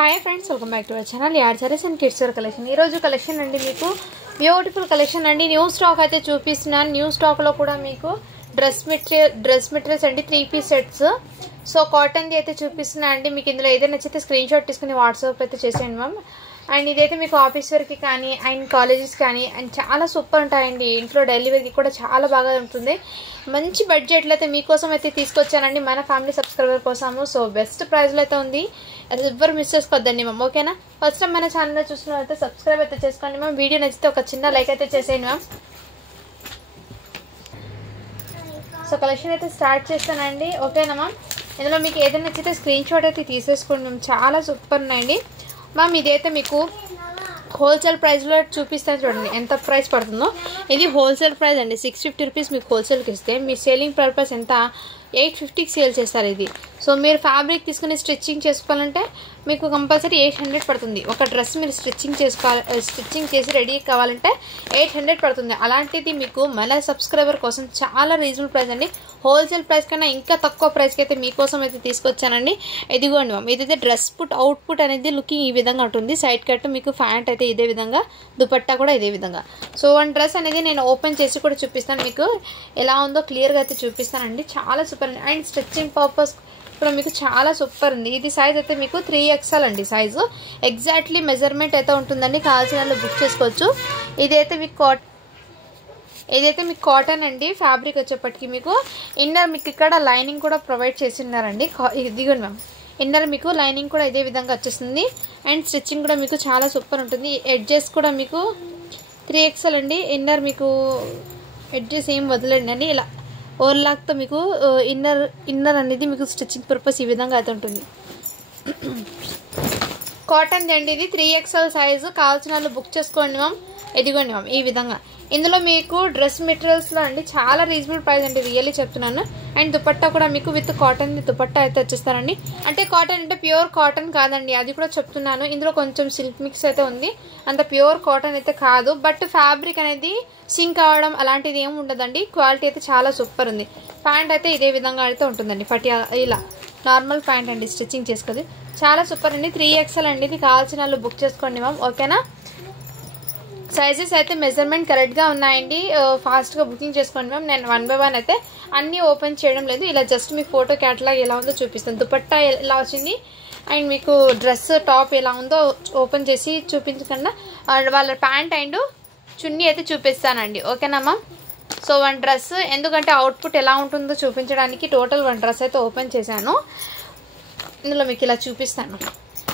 Hi friends welcome back to our channel यार saris and kids wear collection ఈ రోజు collection అండి మీకు బ్యూటిఫుల్ కలెక్షన్ అండి న్యూ స్టాక్ అయితే చూపిస్తున్నాను న్యూ స్టాక్ లో కూడా మీకు డ్రెస్ మెటీరియల్స్ అండి 3 పీస్ సెట్స్ సో కాటన్ ది అయితే చూపిస్తున్నా అండి మీకు ఇందులో ఏదైనా నచ్చితే స్క్రీన్ షాట్ తీసుకొని వాట్సాప్ అయితే చేసేయండి మ్యామ్ అండ్ ఇదైతే మీకు ఆఫీస్ వేర్ కి కానీ అండ్ కాలేజెస్ కానీ అండ్ చాలా సూపర్ ఉంటాయండి ఇంట్లో డైలీ వేర్ కి కూడా చాలా బాగా ఉంటుంది మంచి బడ్జెట్ లో అయితే మీకోసం అయితే తీసుకొచ్చానండి మన ఫ్యామిలీ సబ్స్క్రైబర్ కోసము సో బెస్ట్ ప్రైస్ లో అయితే ఉంది అది ఎవరు మిస్ చేసుకోవద్దండి మ్యామ్ ఓకేనా ఫస్ట్ టైం మన ఛానల్ చూస్తున్నట్లయితే సబ్స్క్రైబ్ అయితే చేసుకోండి మ్యామ్ వీడియో నచ్చితే ఒక చిన్న లైక్ అయితే చేసేయండి మ్యామ్ సో కలెక్షన్ అయితే స్టార్ట్ చేస్తానండి ఓకేనా మ్యామ్ ఇందులో మీకు ఏదైనా నచ్చితే స్క్రీన్ షాట్ అయితే తీసేసుకోండి మ్యామ్ చాలా సూపర్ ఉన్నాయండి మ్యామ్ ఇదైతే మీకు హోల్సేల్ ప్రైస్లో చూపిస్తాను చూడండి ఎంత ప్రైస్ పడుతుందో ఇది హోల్సేల్ ప్రైస్ అండి 650 రూపీస్ మీకు హోల్సేల్కి ఇస్తే మీ సేలింగ్ పర్పస్ ఎంత 850కి సేల్ చేస్తారు ఇది సో మీరు ఫ్యాబ్రిక్ తీసుకుని స్టిచ్చింగ్ చేసుకోవాలంటే మీకు కంపల్సరీ 800 పడుతుంది ఒక డ్రెస్ మీరు స్టిచ్చింగ్ చేసి రెడీ కావాలంటే 800 పడుతుంది అలాంటిది మీకు మన సబ్స్క్రైబర్ కోసం చాలా రీజనబుల్ ప్రైస్ అండి హోల్సేల్ ప్రైస్ కన్నా ఇంకా తక్కువ ప్రైస్కి అయితే మీకోసం అయితే తీసుకొచ్చానండి ఇదిగోండి మ్యామ్ ఇదైతే డ్రెస్ అవుట్పుట్ అనేది లుకింగ్ ఈ విధంగా ఉంటుంది సైడ్ కట్ మీకు ప్యాంట్ అయితే ఇదే విధంగా దుపట్టా కూడా ఇదే విధంగా సో వన్ డ్రెస్ అనేది నేను ఓపెన్ చేసి కూడా చూపిస్తాను మీకు ఎలా ఉందో క్లియర్గా అయితే చూపిస్తానండి చాలా సూపర్ అండ్ స్టిచ్చింగ్ పర్పస్ కూడా మీకు చాలా సూపర్ ఉంది ఇది సైజ్ అయితే మీకు 3XL అండి సైజు ఎగ్జాక్ట్లీ మెజర్మెంట్ అయితే ఉంటుందండి కావాల్సిన వాళ్ళు బుక్ చేసుకోవచ్చు ఇదైతే మీకు కాటన్ అండి ఫ్యాబ్రిక్ వచ్చేప్పటికి మీకు ఇన్నర్ మీకు ఇక్కడ లైనింగ్ కూడా ప్రొవైడ్ చేసి ఉన్నారండి ఇదిగోండి మ్యామ్ ఇన్నర్ మీకు లైనింగ్ కూడా ఇదే విధంగా వచ్చేస్తుంది అండ్ స్టిచ్చింగ్ కూడా మీకు చాలా సూపర్ ఉంటుంది ఎడ్జెస్ కూడా మీకు 3XL అండి ఇన్నర్ మీకు ఎడ్జెస్ ఏం వదలండి అని ఇలా ఓవర్లాక్తో మీకు ఇన్నర్ అనేది మీకు స్టిచ్చింగ్ పర్పస్ ఈ విధంగా అయితే ఉంటుంది కాటన్ అండి ఇది 3XL సైజు కావాల్సిన వాళ్ళు బుక్ చేసుకోండి మ్యామ్ ఇదిగోండి మ్యామ్ ఈ విధంగా ఇందులో మీకు డ్రెస్ మెటీరియల్స్లో అండి చాలా రీజనబుల్ ప్రైస్ అండి రియల్లీ చెప్తున్నాను అండ్ దుపట్టా కూడా మీకు విత్ కాటన్ దుపట్టా అయితే వచ్చేస్తారండి అంటే కాటన్ అంటే ప్యూర్ కాటన్ కాదండి అది కూడా చెప్తున్నాను ఇందులో కొంచెం సిల్క్ మిక్స్ అయితే ఉంది అంత ప్యూర్ కాటన్ అయితే కాదు బట్ ఫ్యాబ్రిక్ అనేది సింక్ అవ్వడం అలాంటిది ఏమి ఉండదండి క్వాలిటీ అయితే చాలా సూపర్ ఉంది ప్యాంట్ అయితే ఇదే విధంగా అయితే ఉంటుందండి ఇలా నార్మల్ ప్యాంట్ అండి స్టిచ్చింగ్ చేసుకోదు చాలా సూపర్ అండి 3XL అండి ఇది కావాల్సిన వాళ్ళు బుక్ చేసుకోండి మ్యామ్ ఓకేనా సైజెస్ అయితే మెజర్మెంట్ కరెక్ట్గా ఉన్నాయండి ఫాస్ట్గా బుకింగ్ చేసుకోండి మ్యామ్ నేను 1 by 1 అయితే అన్నీ ఓపెన్ చేయడం లేదు ఇలా జస్ట్ మీ ఫోటో క్యాటలాగ్ ఎలా ఉందో చూపిస్తాను దుపట్టా ఎలా వచ్చింది అండ్ మీకు డ్రెస్ టాప్ ఎలా ఉందో ఓపెన్ చేసి చూపించకుండా వాళ్ళ ప్యాంట్ అండ్ చున్నీ అయితే చూపిస్తానండి ఓకేనా మ్యామ్ సో వన్ డ్రెస్ ఎందుకంటే అవుట్పుట్ ఎలా ఉంటుందో చూపించడానికి టోటల్ వన్ డ్రెస్ అయితే ఓపెన్ చేశాను ఇందులో మీకు ఇలా చూపిస్తాను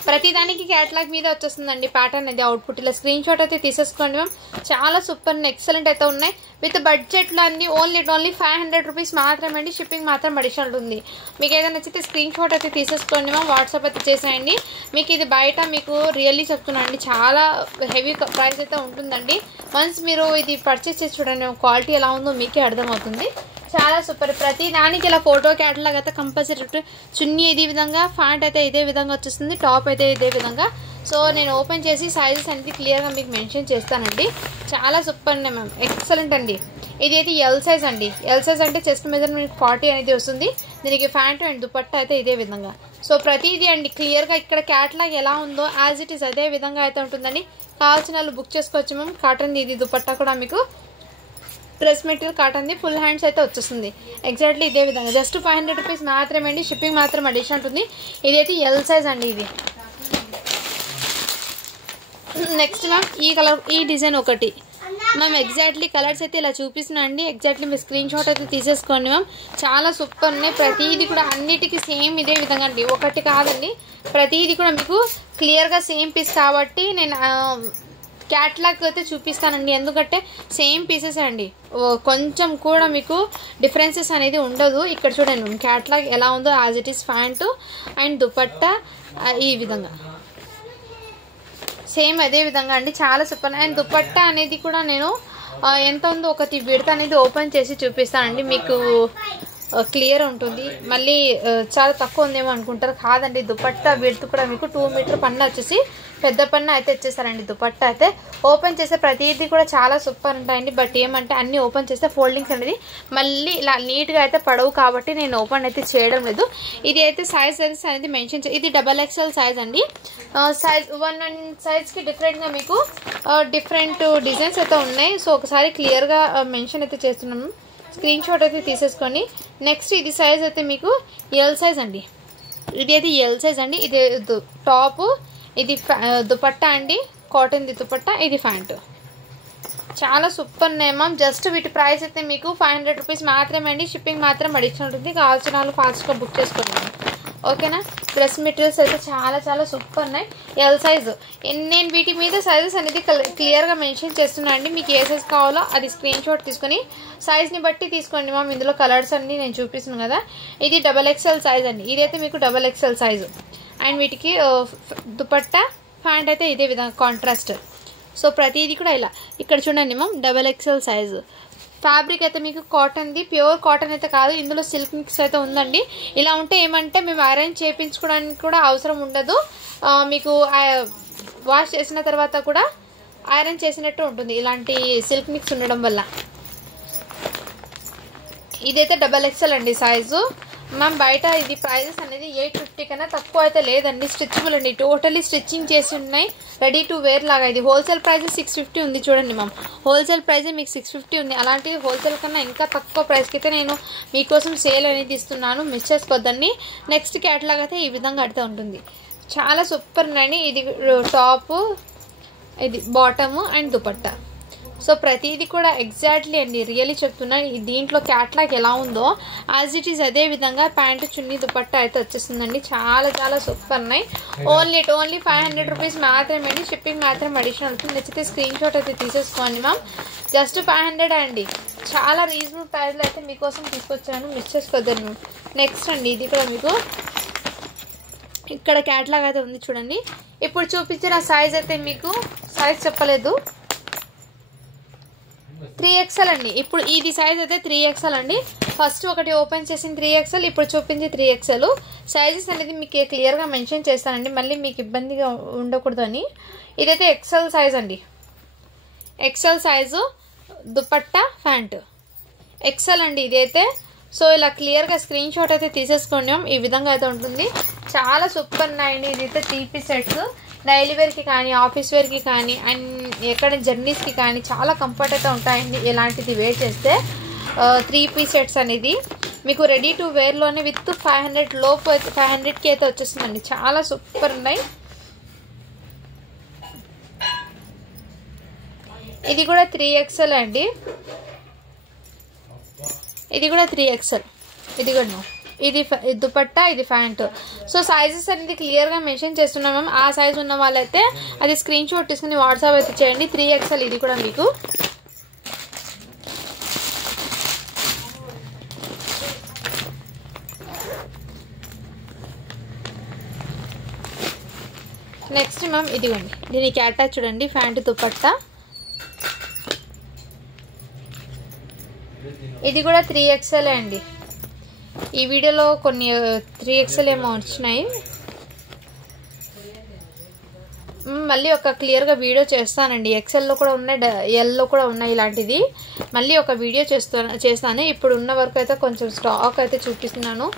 ప్రతిదానికి క్యాటలాగ్ మీద వచ్చేస్తుందండి ప్యాటర్న్ అది అవుట్పుట్ ఇలా స్క్రీన్ షాట్ అయితే తీసేసుకోండి మ్యామ్ చాలా సూపర్ ఎక్సలెంట్ అయితే ఉన్నాయి విత్ బడ్జెట్లో అన్ని ఓన్లీ 500 రూపీస్ మాత్రమే అండి షిప్పింగ్ మాత్రం అడిషనల్ ఉంది మీకు ఏదైనా నచ్చితే స్క్రీన్ షాట్ అయితే తీసేసుకోండి మ్యామ్ వాట్సాప్ అయితే చేసేయండి మీకు ఇది బయట మీకు రియల్లీ చెప్తున్నానండి చాలా హెవీ ప్రైస్ అయితే ఉంటుందండి వన్స్ మీరు ఇది పర్చేస్ చేసి చూడండి క్వాలిటీ ఎలా ఉందో మీకే అర్థమవుతుంది చాలా సూపర్ ప్రతి దానికి ఇలా ఫోటో క్యాటలాగ్ అయితే కంపల్సరీ చున్నీ ఇదే విధంగా ప్యాంట్ అయితే ఇదే విధంగా వచ్చేస్తుంది టాప్ అయితే ఇదే విధంగా సో నేను ఓపెన్ చేసి సైజెస్ అనేది క్లియర్గా మీకు మెన్షన్ చేస్తానండి చాలా సూపర్ అండి మ్యామ్ ఎక్సలెంట్ అండి ఇది అయితే ఎల్ సైజ్ అండి ఎల్ సైజ్ అంటే చెస్ట్ మెజర్మెంట్ 40 అనేది వస్తుంది దీనికి ప్యాంట్ అండ్ దుపట్టా అయితే ఇదే విధంగా సో ప్రతిదీ అండి క్లియర్గా ఇక్కడ క్యాటలాగ్ ఎలా ఉందో యాజ్ ఇట్ ఈస్ అదే విధంగా అయితే ఉంటుందండి కావాల్సిన వాళ్ళు బుక్ చేసుకోవచ్చు మ్యామ్ కాటన్ ఇది దుపట్టా కూడా మీకు డ్రెస్ మెటీరియల్ కాటన్ది ఫుల్ హ్యాండ్స్ అయితే వచ్చేస్తుంది ఎగ్జాక్ట్లీ ఇదే విధంగా జస్ట్ 500 రూపీస్ మాత్రమే అండి షిప్పింగ్ మాత్రం అడిషనల్ ఉంటుంది ఇదైతే ఎల్ సైజ్ అండి ఇది నెక్స్ట్ మ్యామ్ ఈ కలర్ ఈ డిజైన్ ఒకటి మ్యామ్ ఎగ్జాక్ట్లీ కలర్స్ అయితే ఇలా చూపిస్తున్నా అండి ఎగ్జాక్ట్లీ మీ స్క్రీన్ షాట్ అయితే తీసేసుకోండి మ్యామ్ చాలా సూపర్ ఉన్నాయి ప్రతిదీ కూడా అన్నిటికీ సేమ్ ఇదే విధంగా అండి ఒకటి కాదండి ప్రతిదీ కూడా మీకు క్లియర్గా సేమ్ పీస్ కాబట్టి నేను క్యాట్లాగ్ అయితే చూపిస్తానండి ఎందుకంటే సేమ్ పీసెస్ అండి కొంచెం కూడా మీకు డిఫరెన్సెస్ అనేది ఉండదు ఇక్కడ చూడండి క్యాట్లాగ్ ఎలా ఉందో as it is pant and dupatta ఈ విధంగా సేమ్ అదే విధంగా అండి చాలా సూపర్ అండ్ దుపట్టా అనేది కూడా నేను ఎంత ఉందో ఒకటి విడత అనేది ఓపెన్ చేసి చూపిస్తానండి మీకు క్లియర్ ఉంటుంది. మళ్ళీ చాలా తక్కువ ఉందేమో అనుకుంటారు, కాదండి. దుపట్టా విడ్త్ కూడా మీకు 2 మీటర్ పన్ను వచ్చేసి పెద్ద పన్ను అయితే ఇచ్చేసారండి. దుపట్టా అయితే ఓపెన్ చేసే ప్రతిదీ కూడా చాలా సూపర్ ఉంటాయండి. బట్ ఏమంటే అన్ని ఓపెన్ చేస్తే ఫోల్డింగ్స్ అనేది మళ్ళీ ఇలా నీట్గా అయితే పడవు, కాబట్టి నేను ఓపెన్ అయితే చేయడం లేదు. ఇది అయితే సైజ్ అనేది మెన్షన్ ఇది XXL సైజ్ అండి. సైజ్ 1 సైజ్కి డిఫరెంట్గా మీకు డిఫరెంట్ డిజైన్స్ అయితే ఉన్నాయి. సో ఒకసారి క్లియర్గా మెన్షన్ అయితే చేస్తున్నాము, స్క్రీన్ షాట్ అయితే తీసేసుకొని. నెక్స్ట్ ఇది సైజ్ అయితే మీకు L సైజ్ అండి. ఇది అయితే L సైజ్ అండి. ఇది టాప్, ఇది దుపట్టా అండి, కాటన్ దుపట్టా, ఇది ప్యాంట్. చాలా సూపర్ ఉన్నాయి మ్యామ్. జస్ట్ వీటి ప్రైస్ అయితే మీకు 500 రూపీస్ మాత్రమే అండి. షిప్పింగ్ మాత్రం అడిషనల్ ఉంటుంది. కావాల్సిన వాళ్ళు ఫాస్ట్గా బుక్ చేసుకోండి, ఓకేనా. డ్రెస్ మెటీరియల్స్ అయితే చాలా సూపర్ ఉన్నాయి. L size. నేను వీటి మీద సైజెస్ అనేది క్లియర్గా మెన్షన్ చేస్తున్నాను అండి. మీకు ఏ సైజ్ కావాలో అది స్క్రీన్ షాట్ తీసుకొని సైజ్ని బట్టి తీసుకోండి మ్యామ్. ఇందులో కలర్స్ అన్ని నేను చూపిస్తున్నాను కదా. ఇది XXL సైజ్ అండి. ఇదైతే మీకు XXL సైజు. అండ్ వీటికి దుపట్టా ప్యాంట్ అయితే ఇదే విధంగా కాంట్రాస్ట్. సో ప్రతిదీ కూడా ఇలా ఇక్కడ చూడండి మ్యామ్, XXL సైజు. ఫ్యాబ్రిక్ అయితే మీకు కాటన్ది, ప్యూర్ కాటన్ అయితే కాదు, ఇందులో సిల్క్ మిక్స్ అయితే ఉందండి. ఇలా ఉంటే ఏమంటే మేము ఐరన్ చేయించుకోవడానికి కూడా అవసరం ఉండదు. మీకు వాష్ చేసిన తర్వాత కూడా ఐరన్ చేసినట్టు ఉంటుంది ఇలాంటి సిల్క్ మిక్స్ ఉండడం వల్ల. ఇదైతే XXL అండి సైజు. మ్యామ్ బయట ఇది ప్రైజెస్ అనేది 850 కన్నా తక్కువ అయితే లేదండి. స్ట్రెచబుల్ అండి, టోటలీ స్టిచ్చింగ్ చేసి ఉన్నాయి, రెడీ టు వేర్ లాగా. ఇది హోల్సేల్ ప్రైస్ 650 ఉంది చూడండి మ్యామ్. హోల్సేల్ ప్రైస్ మీకు 650 ఉంది. అలాంటిది హోల్సేల్ కన్నా ఇంకా తక్కువ ప్రైస్కి అయితే నేను మీకోసం సేల్ అనేది ఇస్తున్నాను, మిస్ చేసుకోవద్దండి. నెక్స్ట్ క్యాటలాగ్ అయితే ఈ విధంగా అయితే ఉంటుంది. చాలా సూపర్ ఉన్నాయండి. ఇది టాప్, ఇది బాటము అండ్ దుపట్టా. సో ప్రతిదీ కూడా ఎగ్జాక్ట్లీ అండి, రియల్లీ చెప్తున్నాను. దీంట్లో క్యాట్లాగ్ ఎలా ఉందో యాజ్ ఇట్ ఈస్ అదే విధంగా ప్యాంటు చున్నీ దుపట్టా అయితే వచ్చేస్తుందండి. చాలా సూపర్ ఉన్నాయి. ఓన్లీ 500 రూపీస్ మాత్రమే అండి. షిప్పింగ్ మాత్రం అడిషనల్ అవుతుంది. నచ్చితే స్క్రీన్ షాట్ అయితే తీసేసుకోండి మ్యామ్. జస్ట్ 500 అండి. చాలా రీజనబుల్ ప్రైస్లో అయితే మీకోసం తీసుకొచ్చాను, మిస్ చేసుకోవద్దండి మ్యామ్. నెక్స్ట్ అండి, ఇది కూడా మీకు ఇక్కడ క్యాట్లాగ్ అయితే ఉంది చూడండి. ఇప్పుడు చూపించిన సైజ్ అయితే మీకు సైజ్ చెప్పలేదు, 3XL అండి. ఇప్పుడు ఇది సైజ్ అయితే 3XL అండి. ఫస్ట్ ఒకటి ఓపెన్ చేసిన 3XL, ఇప్పుడు చూపించి 3XL. సైజెస్ అనేది మీకు క్లియర్గా మెన్షన్ చేస్తానండి, మళ్ళీ మీకు ఇబ్బందిగా ఉండకూడదు అని. ఇదైతే XL సైజ్ అండి. XL size, dupatta pant XL అండి ఇదైతే. సో ఇలా క్లియర్గా స్క్రీన్ షాట్ అయితే తీసేసుకోండి. ఈ విధంగా అయితే ఉంటుంది. చాలా సూపర్ ఉన్నాయండి. ఇదైతే 3 పీస్ సెట్స్, డైలీ వేర్కి కానీ ఆఫీస్ వేర్కి కానీ అండ్ ఎక్కడ జర్నీస్కి కానీ చాలా కంఫర్ట్ అయితే ఉంటాయండి. ఇలాంటిది వేర్ చేస్తే 3 పీస్ సెట్స్ అనేది మీకు రెడీ టు వేర్లోనే విత్ 500 లోపు అయితే 500కి అయితే వచ్చేస్తుందండి. చాలా సూపర్ ఉన్నాయి. ఇది కూడా 3XL అండి. ఇది కూడా 3XL. ఇది కూడా ఇది దుపట్టా, ఇది ప్యాంట్. సో సైజెస్ అనేది క్లియర్గా మెన్షన్ చేస్తున్నాం మ్యామ్. ఆ సైజ్ ఉన్న వాళ్ళైతే అది స్క్రీన్ షాట్ తీసుకుని వాట్సాప్ అయితే చేయండి. 3XL ఇది కూడా మీకు. నెక్స్ట్ మ్యామ్ ఇదిగోండి, దీనికి అటాచ్ చూడండి, ప్యాంట్ దుపట్టా. ఇది కూడా 3XL అండి. ఈ వీడియోలో కొన్ని 3XL ఏమో వచ్చినాయి. మళ్ళీ ఒక క్లియర్గా వీడియో చేస్తానండి. XLలో కూడా ఉన్నాయి, Lలో కూడా ఉన్నాయి ఇలాంటిది. మళ్ళీ ఒక వీడియో చేస్తాను. ఇప్పుడు ఉన్న వరకు అయితే కొంచెం స్టాక్ అయితే చూపిస్తున్నాను.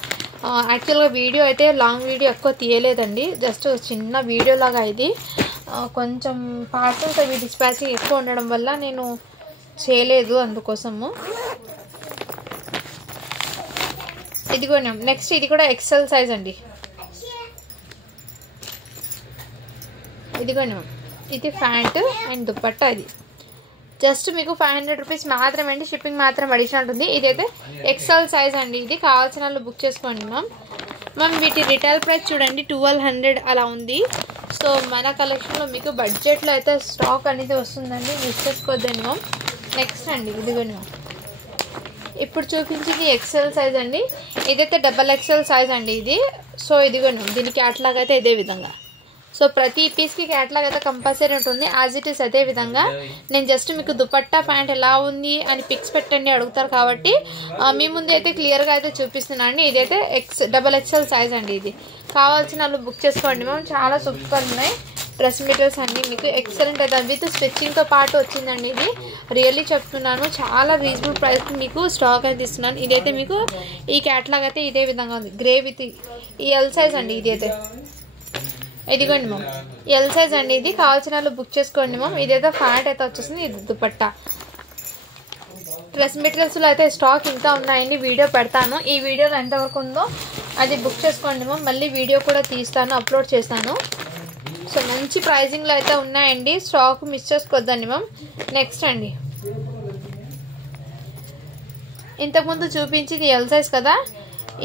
యాక్చువల్గా వీడియో అయితే లాంగ్ వీడియో ఎక్కువ తీయలేదండి, జస్ట్ చిన్న వీడియో లాగా. ఇది కొంచెం పార్సల్స్ అవి డిస్పాచింగ్ ఎక్కువ ఉండడం వల్ల నేను చేయలేదు, అందుకోసము. ఇదిగోండి నెక్స్ట్, ఇది కూడా XL సైజ్ అండి. ఇదిగోండి ఇది ప్యాంట్ అండ్ దుపట్టా. ఇది జస్ట్ మీకు 500 రూపీస్ మాత్రమే అండి. షిప్పింగ్ మాత్రం అడిషనల్ ఉంటుంది. ఇదైతే XL సైజ్ అండి. ఇది కావాల్సిన వాళ్ళు బుక్ చేసుకోండి మ్యామ్. వీటి రిటైల్ ప్రైస్ చూడండి 1200 అలా ఉంది. సో మన కలెక్షన్లో మీకు బడ్జెట్లో అయితే స్టాక్ అనేది వస్తుందండి, మిస్ చేసుకోవద్దండి మ్యామ్. నెక్స్ట్ అండి, ఇదిగోండి మ్యామ్, ఇప్పుడు చూపించింది XL సైజ్ అండి. ఇదైతే XXL సైజ్ అండి ఇది. సో ఇదిగోండి, దీని క్యాట్లాగ్ అయితే ఇదే విధంగా సో ప్రతి పీస్కి క్యాట్లాగ్ అయితే కంపల్సరీ ఉంటుంది యాజ్ ఇట్ ఈస్. అదే విధంగా నేను జస్ట్ మీకు దుపట్టా ప్యాంట్ ఎలా ఉంది అని పిక్స్ పెట్టండి అడుగుతారు కాబట్టి మీ ముందు అయితే క్లియర్గా అయితే చూపిస్తున్నాను అండి. ఇదైతే XXL సైజ్ అండి. ఇది కావాల్సిన వాళ్ళు బుక్ చేసుకోండి మ్యామ్. చాలా సూపర్ ఉన్నాయి డ్రెస్ మెటీరియల్స్ అన్నీ మీకు ఎక్సలెంట్ అయితే విత్ స్టిచ్చింగ్తో పాటు వచ్చిందండి. ఇది రియల్లీ చెప్తున్నాను, చాలా రీజనబుల్ ప్రైస్కి మీకు స్టాక్ అయితే ఇస్తున్నాను. ఇదైతే మీకు ఈ క్యాట్లాగ్ అయితే ఇదే విధంగా ఉంది, గ్రే విత్ ఈ ఎల్ సైజ్ అండి. ఇది అయితే ఇదిగోండి మ్యామ్, ఎల్ సైజ్ అండి. ఇది కావాల్సిన వాళ్ళు బుక్ చేసుకోండి మ్యామ్. ఇదైతే ఫ్యాంట్ అయితే వచ్చేసింది, ఇది దుపట్టా. డ్రెస్ మెటీరియల్స్లో అయితే స్టాక్ ఇంకా ఉన్నాయండి, వీడియో పెడతాను. ఈ వీడియోలో ఎంతవరకు ఉందో అది బుక్ చేసుకోండి మ్యామ్. మళ్ళీ వీడియో కూడా తీస్తాను, అప్లోడ్ చేస్తాను. సో మంచి ప్రైజింగ్లో అయితే ఉన్నాయండి, స్టాక్ మిస్ చేసుకోవద్దండి మ్యామ్. నెక్స్ట్ అండి, ఇంతకుముందు చూపించింది ఎల్ సైజ్ కదా,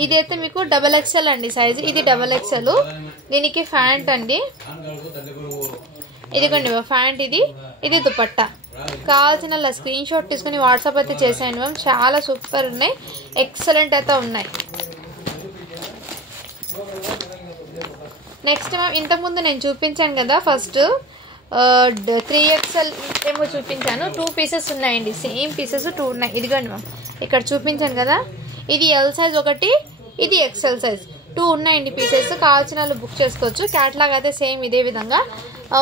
ఇది అయితే మీకు XXL అండి సైజ్. ఇది XXL. దీనికి ఫ్యాంట్ అండి, ఇదిగోండి ఫ్యాంట్. ఇది దుపట్టా. కావాల్సిన స్క్రీన్ షాట్ తీసుకుని వాట్సాప్ అయితే చేసేయండి మ్యామ్. చాలా సూపర్ ఉన్నాయి, ఎక్సలెంట్ అయితే ఉన్నాయి. నెక్స్ట్ మ్యామ్, ఇంతకుముందు నేను చూపించాను కదా ఫస్ట్ 3XL ఏమో చూపించాను. 2 పీసెస్ ఉన్నాయండి, సేమ్ పీసెస్ 2 ఉన్నాయి. ఇదిగోండి మ్యామ్, ఇక్కడ చూపించాను కదా, ఇది ఎల్ సైజ్ ఒకటి, ఇది XL సైజ్ 2 ఉన్నాయండి పీసెస్. కావాల్సిన వాళ్ళు బుక్ చేసుకోవచ్చు. క్యాట్లాగ్ అయితే సేమ్ ఇదే విధంగా,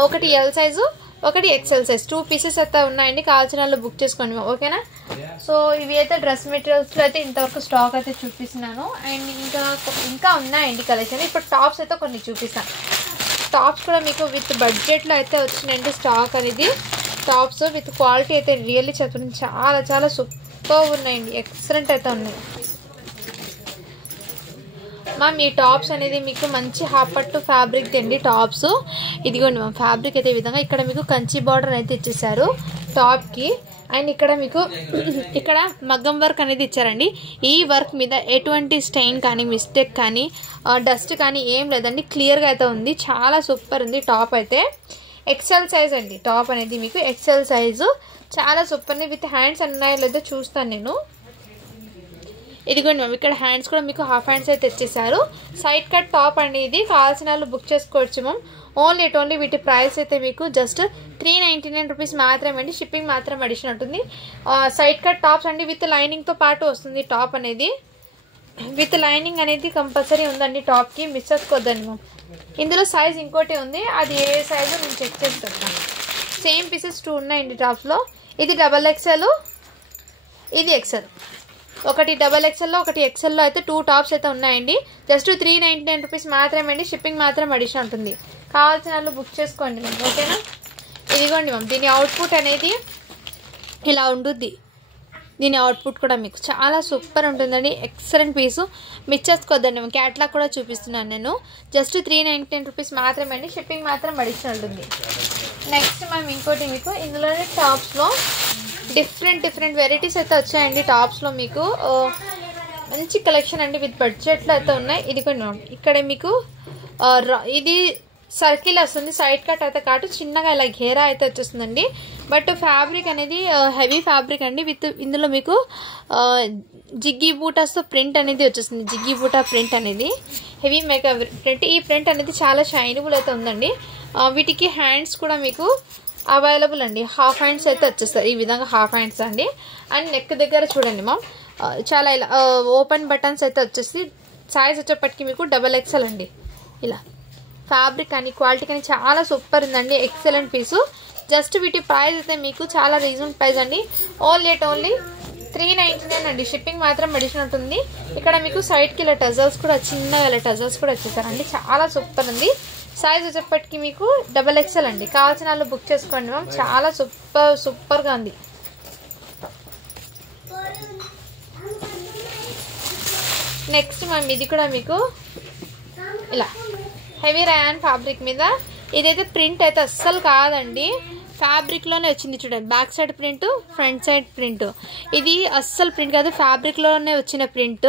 ఒకటి ఎల్ సైజు ఒకటి XL సైజ్ 2 పీసెస్ అయితే ఉన్నాయండి. కావాల్సిన వాళ్ళు బుక్ చేసుకోండి మ్యామ్, ఓకేనా. సో ఇవి అయితే డ్రెస్ మెటీరియల్స్లో అయితే ఇంతవరకు స్టాక్ అయితే చూపిస్తున్నాను. అండ్ ఇంకా ఉన్నాయండి కలెక్షన్. ఇప్పుడు టాప్స్ అయితే కొన్ని చూపిస్తాను. టాప్స్ కూడా మీకు విత్ బడ్జెట్లో అయితే వచ్చినాయండి స్టాక్ అనేది. టాప్స్ విత్ క్వాలిటీ అయితే రియల్లీ చెప్తున్నాను, చాలా చాలా సూపర్ ఉన్నాయండి, ఎక్సలెంట్ అయితే ఉన్నాయి మ్యామ్. ఈ టాప్స్ అనేది మీకు మంచి హాఫ్ పట్టు ఫ్యాబ్రిక్ అండి టాప్స్. ఇదిగోండి మ్యామ్, ఫ్యాబ్రిక్ అయితే ఈ విధంగా ఇక్కడ మీకు కంచి బార్డర్ అయితే ఇచ్చేసారు టాప్కి. అండ్ ఇక్కడ మీకు ఇక్కడ మగ్గం వర్క్ అనేది ఇచ్చారండి. ఈ వర్క్ మీద ఎటువంటి స్టెయిన్ కానీ మిస్టేక్ కానీ డస్ట్ కానీ ఏం లేదండి, క్లియర్గా అయితే ఉంది. చాలా సూపర్ ఉంది టాప్ అయితే. XL సైజ్ అండి టాప్ అనేది మీకు XL సైజు, చాలా సూపర్ ఉంది. విత్ హ్యాండ్స్ ఉన్నాయో లేదో చూస్తాను నేను. ఇదిగోండి మ్యామ్, ఇక్కడ హ్యాండ్స్ కూడా మీకు హాఫ్ హ్యాండ్స్ అయితే తెచ్చేసారు. సైడ్ కట్ టాప్ అండి. ఇది కావాల్సిన వాళ్ళు బుక్ చేసుకోవచ్చు మ్యామ్. ఓన్లీ వీటి ప్రైస్ అయితే మీకు జస్ట్ 399 రూపీస్ మాత్రమే అండి. షిప్పింగ్ మాత్రం అడిషన్ ఉంటుంది. సైడ్ కట్ టాప్స్ అండి, విత్ లైనింగ్తో పాటు వస్తుంది టాప్ అనేది. విత్ లైనింగ్ అనేది కంపల్సరీ ఉందండి టాప్కి, మిస్ చేసుకోవద్దండి మ్యామ్. ఇందులో సైజ్ ఇంకోటి ఉంది, అది ఏ సైజు నేను చెక్ చేసి పెడతాను. సేమ్ పీసెస్ 2 ఉన్నాయండి టాప్స్లో. ఇది XXL, ఇది XL. ఒకటి XXL, ఒకటి XLలో అయితే 2 టాప్స్ అయితే ఉన్నాయండి. జస్ట్ 399 రూపీస్ మాత్రమే అండి. షిప్పింగ్ మాత్రం అడిషన్ ఉంటుంది. కావాల్సిన వాళ్ళు బుక్ చేసుకోండి మ్యామ్, ఓకేనా. ఇదిగోండి మ్యామ్, దీని అవుట్పుట్ అనేది ఇలా ఉంటుంది. దీని అవుట్పుట్ కూడా మీకు చాలా సూపర్ ఉంటుందండి, ఎక్సలెంట్ పీసు, మిస్ చేసుకోవద్దండి మ్యామ్. క్యాట్లాగ్ కూడా చూపిస్తున్నాను నేను. జస్ట్ 399 రూపీస్ మాత్రమే అండి. షిప్పింగ్ మాత్రం అడిషన్ ఉంటుంది. నెక్స్ట్ మ్యామ్, ఇంకోటి మీకు ఇందులోనే టాప్స్లో డిఫరెంట్ వెరైటీస్ అయితే వచ్చాయండి. టాప్స్లో మీకు మంచి కలెక్షన్ అండి, విత్ బడ్జెట్లో అయితే ఉన్నాయి. ఇదిగోండి మ్యామ్, ఇక్కడ మీకు ఇది సర్కిల్ వస్తుంది, సైడ్ కట్ అయితే కాటు చిన్నగా ఇలా ఘేరా అయితే వచ్చేస్తుందండి. బట్ ఫ్యాబ్రిక్ అనేది హెవీ ఫ్యాబ్రిక్ అండి. విత్ ఇందులో మీకు జిగ్గి బూటాస్తో ప్రింట్ అనేది వచ్చేస్తుంది. జిగ్గి బూటా ప్రింట్ అనేది హెవీ మేకప్ ప్రింట్. ఈ ప్రింట్ అనేది చాలా షైనబుల్ అయితే ఉందండి. వీటికి హ్యాండ్స్ కూడా మీకు అవైలబుల్ అండి. హాఫ్ హ్యాండ్స్ అయితే వచ్చేస్తారు ఈ విధంగా, హాఫ్ హ్యాండ్స్ అండి. అండ్ నెక్ దగ్గర చూడండి మ్యామ్, చాలా ఇలా ఓపెన్ బటన్స్ అయితే వచ్చేసి. సైజ్ వచ్చేప్పటికి మీకు XXL అండి. ఇలా ఫ్యాబ్రిక్ కానీ క్వాలిటీ కానీ చాలా సూపర్ ఉందండి, ఎక్సలెంట్ పీసు. జస్ట్ వీటి ప్రైస్ అయితే మీకు చాలా రీజనబుల్ ప్రైస్ అండి. ఓన్లీ 399 అండి. షిప్పింగ్ మాత్రం అడిషన్ ఉంటుంది. ఇక్కడ మీకు సైడ్కి ఇలా టజల్స్ కూడా, చిన్నగా ఇలా టజల్స్ కూడా వచ్చేసారండి, చాలా సూపర్ ఉంది. సైజ్ వచ్చేప్పటికి మీకు XXL అండి. కావాల్సిన వాళ్ళు బుక్ చేసుకోండి మ్యామ్, చాలా సూపర్గా ఉంది. నెక్స్ట్ మ్యామ్, ఇది కూడా మీకు ఇలా హెవీ రయాన్ ఫ్యాబ్రిక్ మీద. ఇదైతే ప్రింట్ అయితే అస్సలు కాదండి, ఫ్యాబ్రిక్లోనే వచ్చింది చూడండి. Back side print, front side print. ఇది అస్సలు ప్రింట్ కాదు, ఫ్యాబ్రిక్లోనే వచ్చిన ప్రింట్.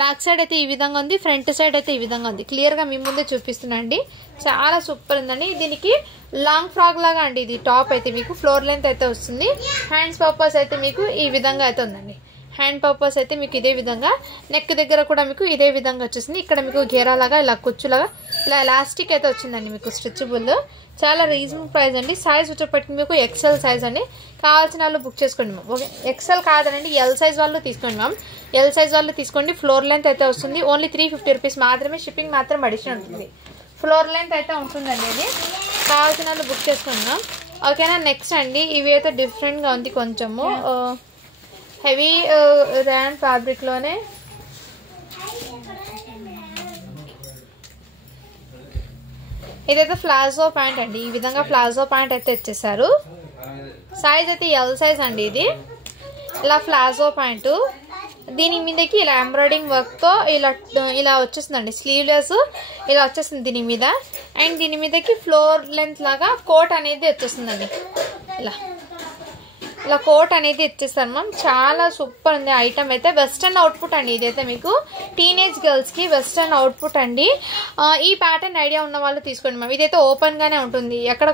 బ్యాక్ సైడ్ అయితే ఈ విధంగా ఉంది, ఫ్రంట్ సైడ్ అయితే ఈ విధంగా ఉంది. క్లియర్గా మీ ముందే చూపిస్తున్నాండి, చాలా సూపర్ ఉందండి. దీనికి లాంగ్ ఫ్రాక్ లాగా అండి ఇది టాప్ అయితే మీకు ఫ్లోర్ లెంత్ అయితే వస్తుంది. హ్యాండ్స్ పర్పస్ అయితే మీకు ఈ విధంగా అయితే ఉందండి. హ్యాండ్ పర్పస్ అయితే మీకు ఇదే విధంగా, నెక్ దగ్గర కూడా మీకు ఇదే విధంగా వచ్చేసింది. ఇక్కడ మీకు గేరాలాగా ఇలా కుచ్చులాగా ఇలా ఎలాస్టిక్ అయితే వచ్చిందండి మీకు స్ట్రెచబుల్. చాలా రీజనబుల్ ప్రైస్ అండి. సైజ్ వచ్చేప్పటికి మీకు ఎక్సెల్ సైజ్ అండి. కావాల్సిన వాళ్ళు బుక్ చేసుకోండి మ్యామ్. ఓకే, ఎక్సెల్ కాదండి, ఎల్ సైజ్ వాళ్ళు తీసుకోండి మ్యామ్. ఎల్ సైజ్ వాళ్ళు తీసుకోండి. ఫ్లోర్ లెంత్ అయితే వస్తుంది. ఓన్లీ 350 రూపీస్ మాత్రమే. షిప్పింగ్ మాత్రం అడిషనల్ ఉంటుంది. ఫ్లోర్ లెంత్ అయితే ఉంటుందండి. ఇది కావాల్సిన వాళ్ళు బుక్ చేసుకోండి మ్యామ్. ఓకేనా. నెక్స్ట్ అండి, ఇవి అయితే డిఫరెంట్గా ఉంది కొంచెము. హెవీ ర్యాన్ ఫ్యాబ్రిక్లోనే ఇదైతే ప్లాజో ప్యాంట్ అండి. ఈ విధంగా ప్లాజో ప్యాంట్ అయితే ఇచ్చేసారు. సైజ్ అయితే ఎల్ సైజ్ అండి. ఇది ఇలా ప్లాజో ప్యాంటు, దీని మీదకి ఇలా ఎంబ్రాయిడింగ్ వర్క్తో ఇలా వచ్చేస్తుందండి. స్లీవ్లెస్ ఇలా వచ్చేస్తుంది దీని మీద. అండ్ దీని మీదకి ఫ్లోర్ లెంత్ లాగా కోట్ అనేది వచ్చేస్తుందండి. ఇలా కోట్ అనేది ఇచ్చేస్తాను మ్యామ్. చాలా సూపర్ ఉంది ఐటమ్ అయితే. వెస్టర్న్ అవుట్పుట్ అండి. ఇదైతే మీకు టీనేజ్ గర్ల్స్కి వెస్టర్న్ అవుట్పుట్ అండి. ఈ ప్యాటర్న్ ఐడియా ఉన్న వాళ్ళు తీసుకోండి మ్యామ్. ఇదైతే ఓపెన్గానే ఉంటుంది, ఎక్కడ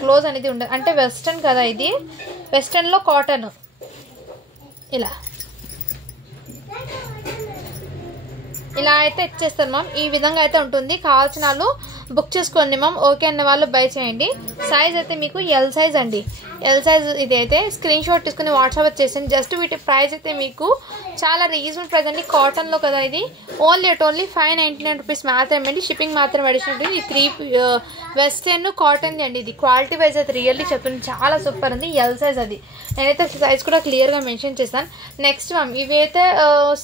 క్లోజ్ అనేది ఉండదు. అంటే వెస్టర్న్ కదా ఇది, వెస్టర్న్లో కాటన్ ఇలా అయితే ఇచ్చేస్తాను మ్యామ్. ఈ విధంగా అయితే ఉంటుంది. కావాల్సిన వాళ్ళు బుక్ చేసుకోండి మ్యామ్. ఓకే అన్న వాళ్ళు బై చేయండి. సైజ్ అయితే మీకు ఎల్ సైజ్ అండి. ఎల్ సైజ్ ఇదైతే స్క్రీన్ షాట్ తీసుకుని వాట్సాప్ వచ్చేసింది. జస్ట్ వీటి ప్రైస్ అయితే మీకు చాలా రీజనబుల్ ప్రైస్ అండి. కాటన్లో కదా ఇది. ఓన్లీ 599 రూపీస్ మాత్రమే అండి. షిప్పింగ్ మాత్రం అడిషనల్ ఉంటుంది. ఈ 3 వెస్టర్న్ కాటన్ అండి. ఇది క్వాలిటీ వైజ్ అయితే రియల్లీ చెప్తుంది, చాలా సూపర్ ఉంది. ఎల్ సైజ్ అది. నేనైతే సైజ్ కూడా క్లియర్గా మెన్షన్ చేస్తాను. నెక్స్ట్ మ్యామ్, ఇవి అయితే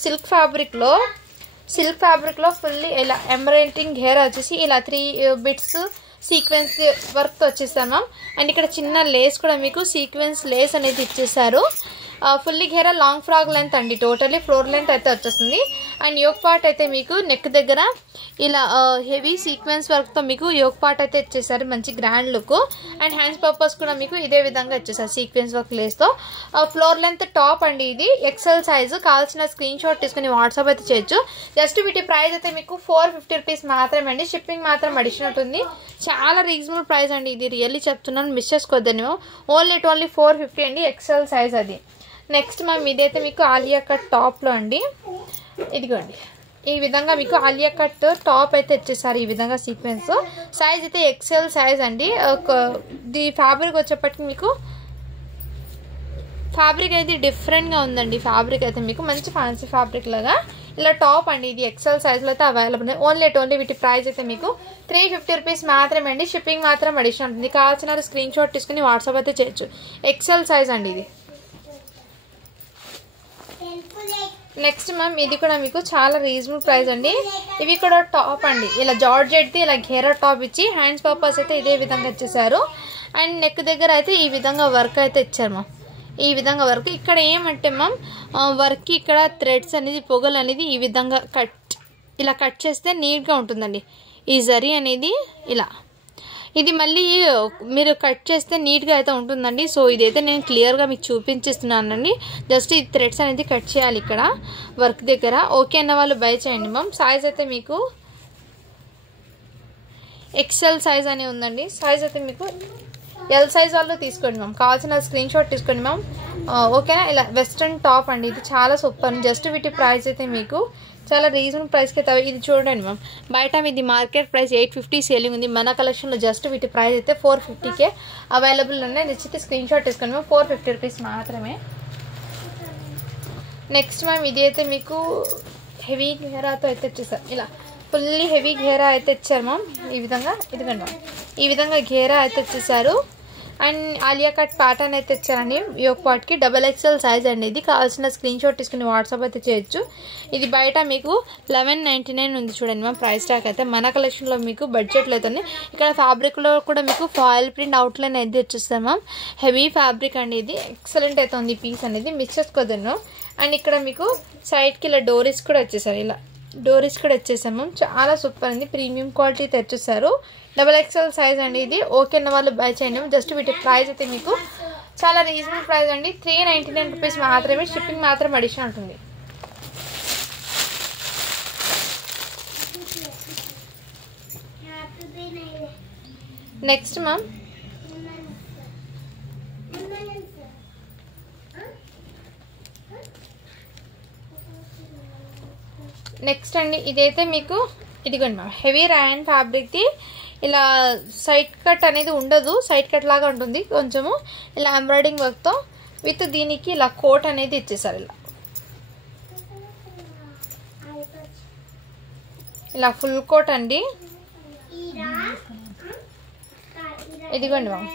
సిల్క్ ఫ్యాబ్రిక్లో ఫుల్లీ ఇలా ఎంబ్రాయిడింగ్ హెయిర్ వచ్చేసి ఇలా 3 బిట్స్ సీక్వెన్స్ వర్క్తో వచ్చేస్తాను మ్యామ్. అండ్ ఇక్కడ చిన్న లేస్ కూడా మీకు సీక్వెన్స్ లేస్ అనేది ఇచ్చేసారు. ఫుల్లీ ఘేర లాంగ్ ఫ్రాక్ లెంత్ అండి. టోటలీ ఫ్లోర్ లెంత్ అయితే వచ్చేస్తుంది. అండ్ యోక్ పార్ట్ అయితే మీకు నెక్ దగ్గర ఇలా హెవీ సీక్వెన్స్ వర్క్తో మీకు యోక్ పార్ట్ అయితే ఇచ్చేసారు. మంచి grand look. And hands purpose కూడా మీకు ఇదే విధంగా ఇచ్చేసారు సీక్వెన్స్ వర్క్ లేస్తో. ఫ్లోర్ లెంత్ టాప్ అండి. ఇది ఎక్సెల్ సైజు. కావాల్సిన స్క్రీన్ షాట్ తీసుకుని వాట్సాప్ అయితే చేయొచ్చు. జస్ట్ వీటి ప్రైస్ అయితే మీకు 450 రూపీస్ మాత్రమే అండి. షిప్పింగ్ మాత్రం అడిషనల్ ఉంటుంది. చాలా రీజనబుల్ ప్రైస్ అండి. ఇది రియల్లీ చెప్తున్నాను, మిస్ చేసుకోవద్దని. ఓన్లీ 450 అండి. ఎక్సెల్ సైజ్ అది. నెక్స్ట్ మ్యామ్, ఇదైతే మీకు ఆలియా కట్ టాప్లో అండి. ఇదిగోండి, ఈ విధంగా మీకు ఆలియా కట్ టాప్ అయితే ఇచ్చేసారు. ఈ విధంగా సీక్వెన్స్. సైజ్ అయితే ఎక్సెల్ సైజ్ అండి. ది ఫ్యాబ్రిక్ వచ్చేప్పటికి మీకు ఫ్యాబ్రిక్ అయితే డిఫరెంట్గా ఉందండి. ఫ్యాబ్రిక్ అయితే మీకు మంచి ఫ్యాన్సీ ఫ్యాబ్రిక్ లాగా ఇలా టాప్ అండి. ఇది ఎక్సెల్ సైజ్లో అయితే అవైలబుల్. ఓన్లీ వీటి ప్రైస్ అయితే మీకు 350 రూపీస్ మాత్రమే అండి. షిప్పింగ్ మాత్రం అడిషనల్ ఉంటుంది. కావాల్సిన స్క్రీన్ షాట్ తీసుకుని వాట్సాప్ అయితే చేయొచ్చు. ఎక్సెల్ సైజ్ అండి ఇది. నెక్స్ట్ మ్యామ్, ఇది కూడా మీకు చాలా రీజనబుల్ ప్రైస్ అండి. ఇవి కూడా టాప్ అండి. ఇలా జార్జెట్ది ఇలా ఘేరా టాప్ ఇచ్చి హ్యాండ్స్ పర్పస్ అయితే ఇదే విధంగా ఇచ్చేసారు. అండ్ నెక్ దగ్గర అయితే ఈ విధంగా వర్క్ అయితే ఇచ్చారు మ్యామ్. ఈ విధంగా వర్క్ ఇక్కడ ఏమంటే మ్యామ్, వర్క్ ఇక్కడ థ్రెడ్స్ అనేది పొగలు అనేది ఈ విధంగా ఇలా కట్ చేస్తే నీట్గా ఉంటుందండి. ఈ జరీ అనేది ఇలా ఇది మళ్ళీ మీరు కట్ చేస్తే నీట్గా అయితే ఉంటుందండి. సో ఇదైతే నేను క్లియర్గా మీకు చూపించేస్తున్నానండి. జస్ట్ ఈ థ్రెడ్స్ అనేది కట్ చేయాలి ఇక్కడ వర్క్ దగ్గర. ఓకే అన్న వాళ్ళు బై చేయండి మ్యామ్. సైజ్ అయితే మీకు ఎక్సెల్ సైజ్ అని ఉందండి. సైజ్ అయితే మీకు ఎల్ సైజ్ వాళ్ళు తీసుకోండి మ్యామ్. కావాల్సిన స్క్రీన్ షాట్ తీసుకోండి మ్యామ్. ఓకేనా. ఇలా వెస్ట్రన్ టాప్ అండి. ఇది చాలా సూపర్. జస్ట్ వీటి ప్రైస్ అయితే మీకు చాలా రీజనబుల్ ప్రైస్కి అయితే. ఇది చూడండి మ్యామ్, బయట ఇది మార్కెట్ ప్రైస్ 850 సేలింగ్ ఉంది. మన కలెక్షన్లో జస్ట్ వీటి ప్రైస్ అయితే 450కే అవైలబుల్ ఉన్నాయి. నచ్చితే స్క్రీన్ షాట్ తీసుకోండి మ్యామ్. 450 రూపీస్ మాత్రమే. నెక్స్ట్ మ్యామ్, ఇది అయితే మీకు హెవీ ఘేరాతో అయితే వచ్చేసారు. ఇలా ఫుల్లీ హెవీ ఘేరా అయితే ఇచ్చారు మ్యామ్. ఈ విధంగా ఇదిగండి మ్యామ్, ఈ విధంగా ఘేరా అయితే వచ్చేసారు. అండ్ ఆలియా కట్ ప్యాటర్న్ అయితే ఇచ్చారండి. యోక్ పార్ట్కి XXL సైజ్ అండి. ఇది కావాల్సిన స్క్రీన్ షాట్ తీసుకుని వాట్సాప్ అయితే చేయొచ్చు. ఇది బయట మీకు 1199 ఉంది చూడండి మ్యామ్ ప్రైస్ ట్యాగ్ అయితే. మన కలెక్షన్లో మీకు బడ్జెట్లో అయితే ఇక్కడ ఫ్యాబ్రిక్లో కూడా మీకు ఫాయిల్ ప్రింట్ అవుట్లైన్ అయితే వచ్చేస్తాం మ్యామ్. హెవీ ఫ్యాబ్రిక్ అండి. ఇది ఎక్సలెంట్ అయితే ఉంది పీస్ అనేది, మిస్ చేసుకోదన్ను. అండ్ ఇక్కడ మీకు సైడ్కి ఇలా డోరీస్ కూడా వచ్చేసారు. ఇలా డోరీస్ కూడా వచ్చేసాము. చాలా సూపర్ ఉంది. ప్రీమియం క్వాలిటీ తెచ్చేసారు. XXL సైజ్ అండి. ఇది ఓకే అన్న వాళ్ళు బై చేయండి. జస్ట్ వీటి ప్రైస్ అయితే మీకు చాలా రీజనబుల్ ప్రైస్ అండి. 399 రూపీస్ మాత్రమే. షిప్పింగ్ మాత్రం అడిషనల్ ఉంటుంది. నెక్స్ట్ మ్యామ్, నెక్స్ట్ అండి ఇదైతే మీకు ఇదిగోండి మ్యామ్ హెవీ రాయన్ ఫ్యాబ్రిక్ది ఇలా సైడ్ కట్ అనేది ఉండదు, సైడ్ కట్ లాగా ఉంటుంది కొంచెము ఇలా ఎంబ్రాయిడింగ్ వర్క్తో విత్ దీనికి ఇలా కోట్ అనేది ఇచ్చేసారు. ఇలా ఫుల్ కోట్ అండి. ఇదిగోండి మ్యామ్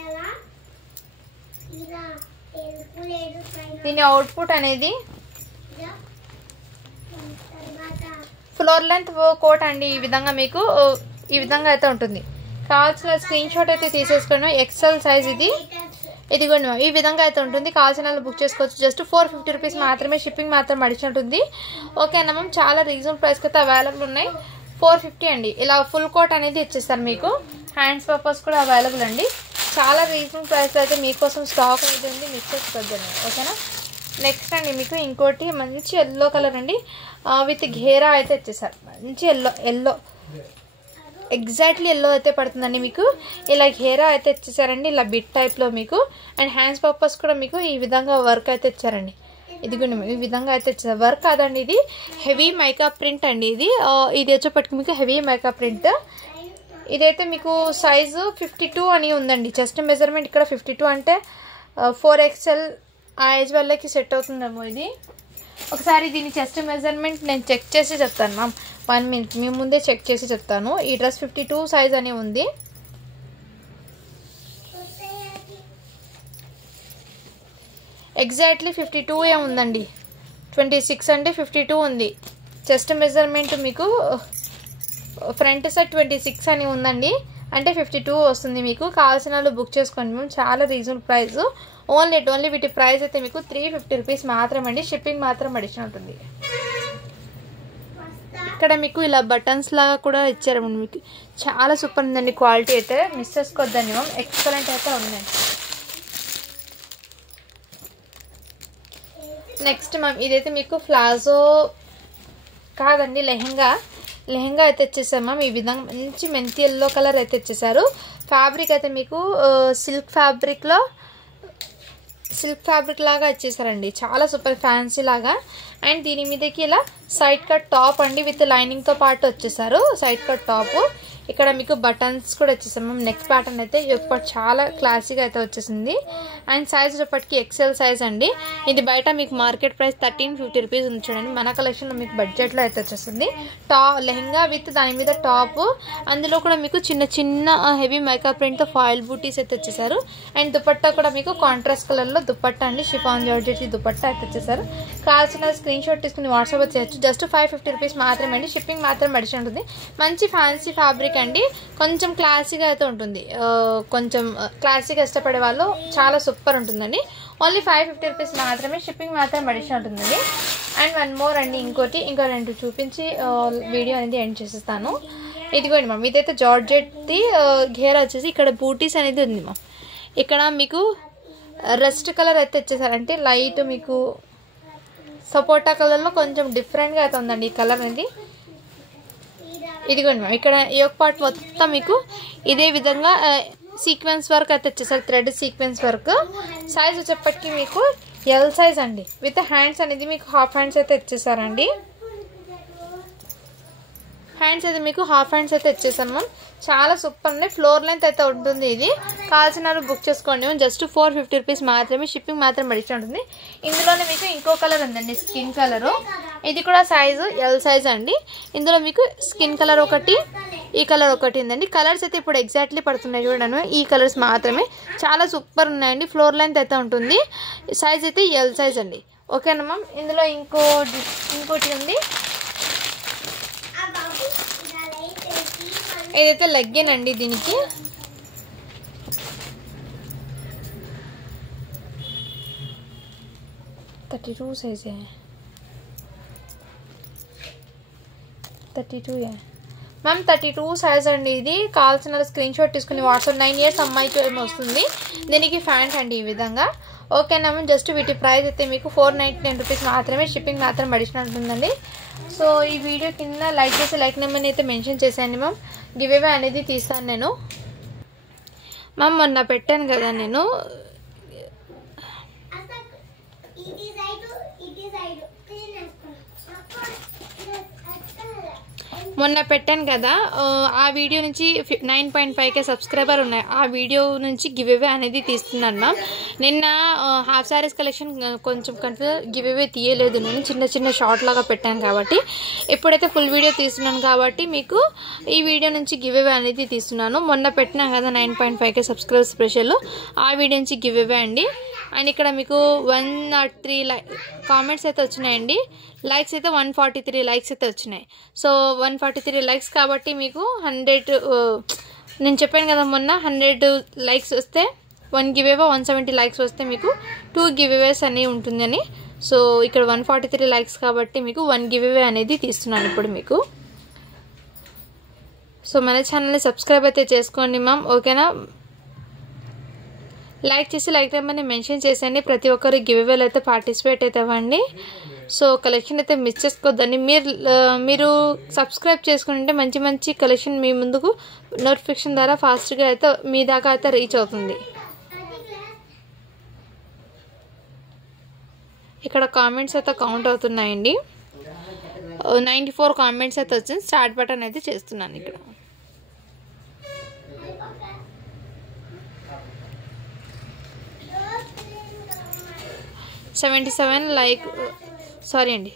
దీని అవుట్పుట్ అనేది ఫ్లోర్ లెంత్ కోట్ అండి. ఈ విధంగా మీకు ఈ విధంగా అయితే ఉంటుంది. కావాల్సిన స్క్రీన్ షాట్ అయితే తీసేసుకున్నాం. ఎక్సెల్ సైజ్ ఇది. ఇదిగోండి మ్యామ్ ఈ విధంగా అయితే ఉంటుంది. కావాల్సిన బుక్ చేసుకోవచ్చు. జస్ట్ 450 రూపీస్ మాత్రమే, షిప్పింగ్ మాత్రం అడిషన్ ఉంటుంది. ఓకేనా మ్యామ్, చాలా రీజనబుల్ ప్రైస్కి అయితే అవైలబుల్ ఉన్నాయి. 450 అండి. ఇలా ఫుల్ కోట్ అనేది ఇచ్చేస్తారు మీకు. హ్యాండ్స్ పర్పస్ కూడా అవైలబుల్ అండి. చాలా రీజనబుల్ ప్రైస్ అయితే మీకోసం స్టాక్ అనేది ఉంది, మిస్ చేసుకోవద్దండి. ఓకేనా. నెక్స్ట్ అండి మీకు ఇంకోటి మంచి ఎల్లో కలర్ అండి, విత్ ఘేరా అయితే ఇచ్చేసారు. మంచి ఎల్లో ఎగ్జాక్ట్లీ ఎల్లో అయితే పడుతుందండి మీకు. ఇలా ఘేరా అయితే ఇచ్చేసారండి, ఇలా బిట్ టైప్లో మీకు. అండ్ హ్యాండ్స్ పర్పస్ కూడా మీకు ఈ విధంగా వర్క్ అయితే ఇచ్చారండి. ఇదిగోండి ఈ విధంగా అయితే ఇచ్చారు. వర్క్ కాదండి, ఇది హెవీ మైకా ప్రింట్ అండి. ఇది వచ్చేప్పటికి మీకు హెవీ మైకా ప్రింట్. ఇదైతే మీకు సైజు 52 అని ఉందండి. చెస్ట్ మెజర్మెంట్ ఇక్కడ 52 అంటే 4XL ఆ ఏజ్ వాళ్ళకి సెట్ అవుతుందేమో ఇది. ఒకసారి దీని చెస్ట్ మెజర్మెంట్ నేను చెక్ చేసి చెప్తాను మ్యామ్. 1 మినిట్ మీ ముందే చెక్ చేసి చెప్తాను. ఈ డ్రెస్ 52 సైజ్ అని ఉంది. ఎగ్జాక్ట్లీ 52 ఏ ఉందండి. 26 అంటే 52 ఉంది. చెస్ట్ మెజర్మెంట్ మీకు ఫ్రంట్ సైడ్ 26 అని ఉందండి, అంటే 52 వస్తుంది మీకు. కావాల్సిన వాళ్ళు బుక్ చేసుకోండి మేము. చాలా రీజనబుల్ ప్రైస్. ఓన్లీ వీటి ప్రైస్ అయితే మీకు 350 రూపీస్ మాత్రమే అండి. షిప్పింగ్ మాత్రం అడిషన్ ఉంటుంది. ఇక్కడ మీకు ఇలా బటన్స్ లాగా కూడా ఇచ్చారండి మీకు. చాలా సూపర్ ఉందండి. క్వాలిటీ అయితే మిస్ చేసుకోవద్దండి మ్యామ్. ఎక్సలెంట్ అయితే ఉందండి. నెక్స్ట్ మ్యామ్ ఇదైతే మీకు ప్లాజో కాదండి, లెహెంగా అయితే ఇచ్చేసారు మ్యామ్. ఈ విధంగా మంచి మెంతి ఎల్లో కలర్ అయితే ఇచ్చేసారు. ఫ్యాబ్రిక్ అయితే మీకు సిల్క్ ఫ్యాబ్రిక్ లాగా ఇచ్చేసారండి. చాలా సూపర్ ఫ్యాన్సీ లాగా. అండ్ దీని మీదకి ఇలా సైడ్ కట్ టాప్ అండి, విత్ లైనింగ్తో పాటు వచ్చేసారు. సైడ్ కట్ టాప్ ఇక్కడ మీకు బటన్స్ కూడా వచ్చేసాం మ్యామ్. నెక్ ప్యాటర్న్ అయితే ఇప్పుడు చాలా క్లాసీగా అయితే వచ్చేసింది. అండ్ సైజ్ వచ్చేప్పటికి ఎక్సెల్ సైజ్ అండి. ఇది బయట మీకు మార్కెట్ ప్రైస్ 1350 రూపీస్ ఉంది చూడండి. మన కలెక్షన్లో మీకు బడ్జెట్లో అయితే వచ్చేస్తుంది. లెహంగా విత్ దాని మీద టాప్, అందులో కూడా మీకు చిన్న హెవీ మేకప్ ప్రింట్తో ఫాయిల్ బూటీస్ అయితే వచ్చేసారు. అండ్ దుపట్టా కూడా మీకు కాంట్రాస్ట్ కలర్లో దుపట్టా అండి, షిఫాన్ జార్జెట్ దుపట్టా అయితే వచ్చేసారు. కావాల్సిన స్క్రీన్ షాట్ తీసుకుని వాట్సాప్ చేయొచ్చు. జస్ట్ 550 రూపీస్ మాత్రమే అండి. షిప్పింగ్ మాత్రం అడిషన్ ఉంటుంది. మంచి ఫ్యాన్సీ ఫ్యాబ్రిక్ అండి, కొంచెం క్లాసీగా అయితే ఉంటుంది. కొంచెం క్లాసీగా ఇష్టపడే వాళ్ళు చాలా సూపర్ ఉంటుందండి. ఓన్లీ 550 రూపీస్ మాత్రమే. షిప్పింగ్ మాత్రం అడిషన్ ఉంటుందండి. అండ్ 1 మోర్ అండి, ఇంకో 2 చూపించి వీడియో అనేది ఎండ్ చేసేస్తాను. ఇదిగోండి మ్యామ్, ఇదైతే జార్జెట్ది ఘేరా వచ్చేసి ఇక్కడ బూటీస్ అనేది ఉంది మ్యామ్. ఇక్కడ మీకు రెస్ట్ కలర్ అయితే వచ్చేసారంటే లైట్ మీకు సపోటా కలర్లో కొంచెం డిఫరెంట్గా అయితే ఉందండి ఈ కలర్ అనేది. ఇదిగోండి మ్యామ్, ఇక్కడ ఈ ఒక పార్ట్ మొత్తం మీకు ఇదే విధంగా సీక్వెన్స్ వర్క్ అయితే వచ్చేసారు. Thread sequence work. సైజ్ వచ్చేప్పటికి మీకు ఎల్ సైజ్ అండి, విత్ హ్యాండ్స్ అనేది మీకు హాఫ్ హ్యాండ్స్ అయితే ఇచ్చేసారండి. హ్యాండ్స్ అయితే మీకు హాఫ్ హ్యాండ్స్ అయితే ఇచ్చేసాం మ్యామ్. చాలా సూపర్ అండి. ఫ్లోర్ లెంత్ అయితే ఉంటుంది. ఇది కావాల్సిన బుక్ చేసుకోండి. జస్ట్ 450 రూపీస్ మాత్రమే. షిప్పింగ్ మాత్రం అడిషన్ ఉంటుంది. ఇందులోనే మీకు ఇంకో కలర్ ఉందండి, స్కిన్ కలరు. ఇది కూడా సైజు ఎల్ సైజ్ అండి. ఇందులో మీకు స్కిన్ కలర్ ఒకటి, ఈ కలర్ ఒకటి ఉందండి. కలర్స్ అయితే ఇప్పుడు ఎగ్జాక్ట్లీ పడుతున్నాయి చూడండి. ఈ కలర్స్ మాత్రమే. చాలా సూపర్ ఉన్నాయండి. ఫ్లోర్ లెంత్ అయితే ఉంటుంది. సైజ్ అయితే ఎల్ సైజ్ అండి. ఓకేనా మ్యామ్. ఇందులో ఇంకోటి ఉంది. ఇదైతే లెగ్గిన్ అండి. దీనికి 32 సైజ్ 32 మ్యామ్. 32 సైజ్ అండి. ఇది కావాల్సిన స్క్రీన్ షాట్ తీసుకుని వాట్సాప్. 9 ఇయర్స్ అమ్మాయికి ఏమో వస్తుంది. దీనికి ఫ్యాంట్ అండి ఈ విధంగా. ఓకేనా మ్యామ్. జస్ట్ వీటి ప్రైస్ అయితే మీకు 499 రూపీస్ మాత్రమే. షిప్పింగ్ మాత్రం అడిషనల్ ఉంటుందండి. సో ఈ వీడియో కింద లైక్ చేసి లైక్ నెంబర్ని అయితే మెన్షన్ చేశాను మ్యామ్. గివ్ అవే అనేది తీస్తాను నేను మ్యామ్. మొన్న పెట్టాను కదా నేను. మొన్న పెట్టాను కదా ఆ వీడియో నుంచి 9.5K సబ్స్క్రైబర్ ఉన్నాయి. ఆ వీడియో నుంచి గివ్ అవే అనేది తీస్తున్నాను మ్యామ్. నిన్న హాఫ్ సారీస్ కలెక్షన్ కొంచెం గివ్ అవే తీయలేదు, నేను చిన్న చిన్న షార్ట్ లాగా పెట్టాను కాబట్టి. ఇప్పుడైతే ఫుల్ వీడియో తీస్తున్నాను కాబట్టి మీకు ఈ వీడియో నుంచి గివ్ అవే అనేది తీస్తున్నాను. మొన్న పెట్టినా కదా 9.5K సబ్స్క్రైబర్ స్పెషల్, ఆ వీడియో నుంచి గివ్ అవే అండి. అండ్ ఇక్కడ మీకు 103 కామెంట్స్ అయితే వచ్చినాయండి. లైక్స్ అయితే 143 లైక్స్ అయితే వచ్చినాయి. సో 143 లైక్స్ కాబట్టి మీకు 100 నేను చెప్పాను కదా మొన్న 100 లైక్స్ వస్తే 1 గివ్ అవే, 170 లైక్స్ వస్తే మీకు 2 గివ్ అవేస్ అనేవి ఉంటుందని. సో ఇక్కడ 143 లైక్స్ కాబట్టి మీకు 1 గివ్ అవే అనేది తీస్తున్నాను ఇప్పుడు మీకు. సో మన ఛానల్ని సబ్స్క్రైబ్ అయితే చేసుకోండి మ్యామ్, ఓకేనా. లైక్ చేసి లైక్ నెంబర్ని మెన్షన్ చేసేయండి. ప్రతి ఒక్కరు గివ్ అవేలో అయితే పార్టిసిపేట్ అయితే అవ్వండి. సో కలెక్షన్ అయితే మిస్ చేసుకోవద్దండి. మీరు సబ్స్క్రైబ్ చేసుకుంటే మంచి మంచి కలెక్షన్ మీ ముందుకు నోటిఫికేషన్ ద్వారా ఫాస్ట్గా అయితే మీ దాకా అయితే రీచ్ అవుతుంది. ఇక్కడ కామెంట్స్ అయితే కౌంట్ అవుతున్నాయండి. 94 కామెంట్స్ అయితే వచ్చింది. స్టార్ట్ బటన్ అయితే చేస్తున్నాను ఇక్కడ. సారీ అండి.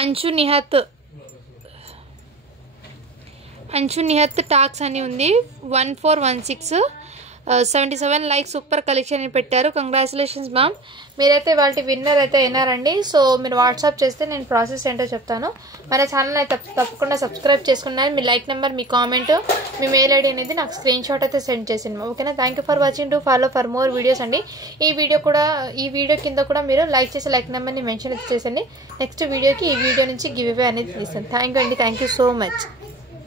అంచు నిహత్ టాక్స్ అని ఉంది. 1416 77 లైక్ సూపర్ కలెక్షన్ అని పెట్టారు. కంగ్రాచులేషన్స్ మ్యామ్, మీరైతే వాటి విన్నర్ అయితే అయినారండి. సో మీరు వాట్సాప్ చేస్తే నేను ప్రాసెస్ ఏంటో చెప్తాను. మన ఛానల్ అయితే తప్పకుండా సబ్స్క్రైబ్ చేసుకున్నాను. మీ లైక్ నెంబర్, మీ కామెంట్, మీ మెయిల్ ఐడి అనేది నాకు స్క్రీన్ షాట్ అయితే సెండ్ చేసింది. ఓకేనా. Thank you for watching. To follow for more videos అండి. ఈ వీడియో కింద కూడా మీరు లైక్ చేసి లైక్ నెంబర్ని మెన్షన్ చేసండి. నెక్స్ట్ వీడియోకి ఈ వీడియో నుంచి గివ్ అవే అనేది తీస్తాను. థ్యాంక్ యూ అండి. Thank you so much.